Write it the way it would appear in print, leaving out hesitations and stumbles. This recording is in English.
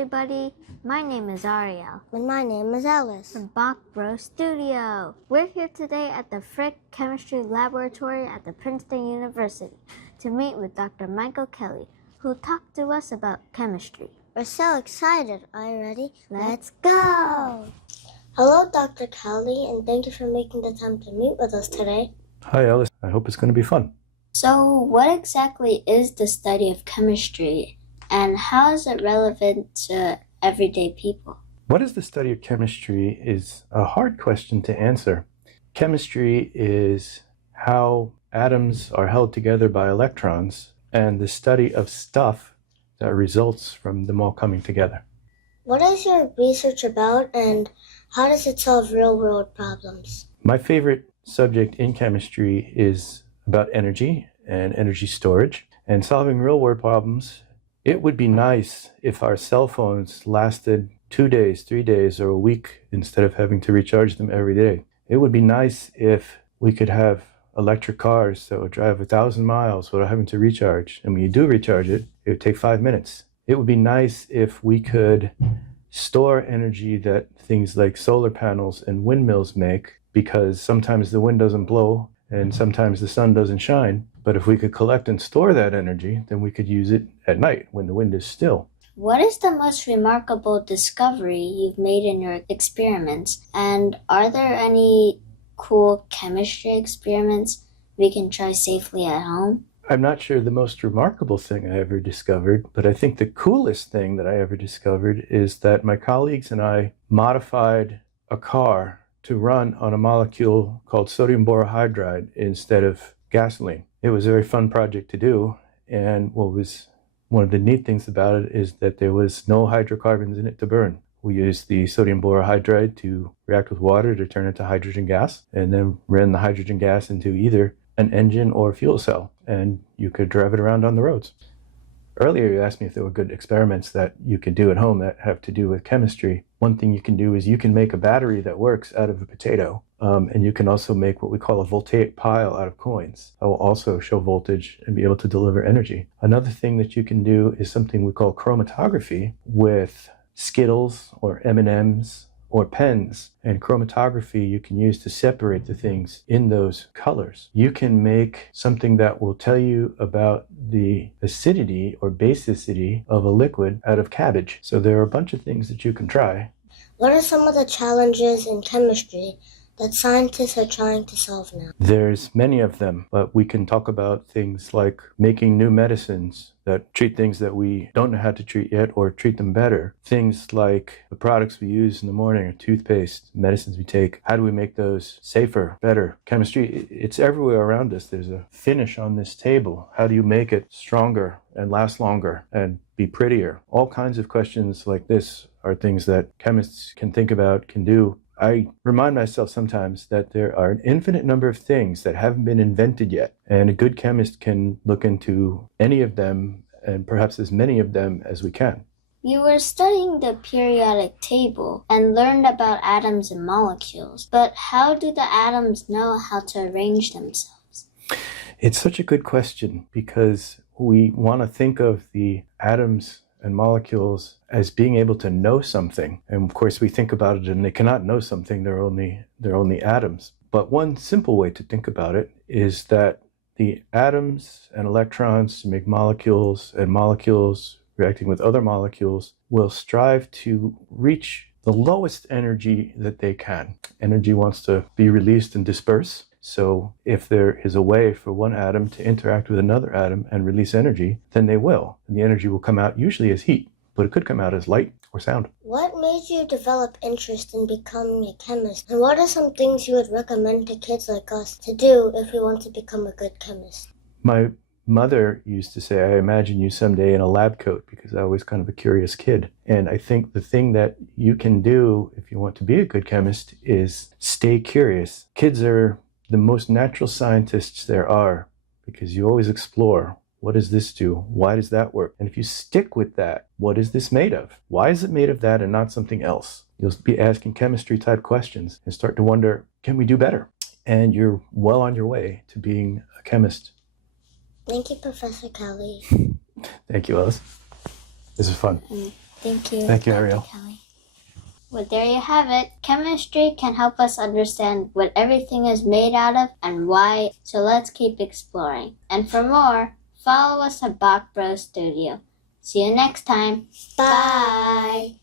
everybody. My name is Ariel. And my name is Alice. From Bach Bros Studio. We're here today at the Frick Chemistry Laboratory at the Princeton University to meet with Dr. Michael Kelly, who talked to us about chemistry. We're so excited. Are you ready? Let's go! Hello, Dr. Kelly, and thank you for making the time to meet with us today. Hi, Alice. I hope it's going to be fun. So, what exactly is the study of chemistry, and how is it relevant to everyday people? What is the study of chemistry is a hard question to answer. Chemistry is how atoms are held together by electrons and the study of stuff that results from them all coming together. What is your research about, and how does it solve real-world problems? My favorite subject in chemistry is about energy and energy storage and solving real-world problems. It would be nice if our cell phones lasted 2 days, 3 days, or a week instead of having to recharge them every day. It would be nice if we could have electric cars that would drive 1,000 miles without having to recharge. And when you do recharge it, it would take 5 minutes. It would be nice if we could store energy that things like solar panels and windmills make, because sometimes the wind doesn't blow and sometimes the sun doesn't shine. But if we could collect and store that energy, then we could use it at night when the wind is still. What is the most remarkable discovery you've made in your experiments? And are there any cool chemistry experiments we can try safely at home? I'm not sure the most remarkable thing I ever discovered, but I think the coolest thing that I ever discovered is that my colleagues and I modified a car to run on a molecule called sodium borohydride instead of gasoline. It was a very fun project to do, and what was one of the neat things about it is that there was no hydrocarbons in it to burn. We used the sodium borohydride to react with water to turn it to hydrogen gas, and then ran the hydrogen gas into either an engine or a fuel cell, and you could drive it around on the roads. Earlier you asked me if there were good experiments that you could do at home that have to do with chemistry. One thing you can do is you can make a battery that works out of a potato, and you can also make what we call a voltaic pile out of coins that will also show voltage and be able to deliver energy. Another thing that you can do is something we call chromatography with Skittles or M&Ms or pens. And chromatography you can use to separate the things in those colors. You can make something that will tell you about the acidity or basicity of a liquid out of cabbage. So there are a bunch of things that you can try. What are some of the challenges in chemistry that scientists are trying to solve now? There's many of them, but we can talk about things like making new medicines that treat things that we don't know how to treat yet or treat them better. Things like the products we use in the morning, or toothpaste, medicines we take. How do we make those safer, better? Chemistry, it's everywhere around us. There's a finish on this table. How do you make it stronger and last longer and be prettier? All kinds of questions like this are things that chemists can think about, can do. I remind myself sometimes that there are an infinite number of things that haven't been invented yet, and a good chemist can look into any of them, and perhaps as many of them as we can. You were studying the periodic table and learned about atoms and molecules, but how do the atoms know how to arrange themselves? It's such a good question, because we want to think of the atoms and molecules as being able to know something. And of course we think about it and they cannot know something, they're only atoms. But one simple way to think about it is that the atoms and electrons make molecules, and molecules reacting with other molecules will strive to reach the lowest energy that they can. Energy wants to be released and disperse. So if there is a way for one atom to interact with another atom and release energy, then they will. And the energy will come out usually as heat, but it could come out as light or sound. What made you develop interest in becoming a chemist? And what are some things you would recommend to kids like us to do if we want to become a good chemist? My mother used to say, I imagine you someday in a lab coat, because I was kind of a curious kid. And I think the thing that you can do if you want to be a good chemist is stay curious. Kids are the most natural scientists there are, because you always explore. What does this do? Why does that work? And if you stick with that, what is this made of? Why is it made of that and not something else? You'll be asking chemistry type questions and start to wonder, can we do better? And you're well on your way to being a chemist. Thank you, Professor Kelly. Thank you, Alice. This is fun. Thank you. Thank you, Dr. Ariel. Kelly. Well, there you have it. Chemistry can help us understand what everything is made out of and why, so let's keep exploring. And for more, follow us at Bach Bros Studio. See you next time. Bye.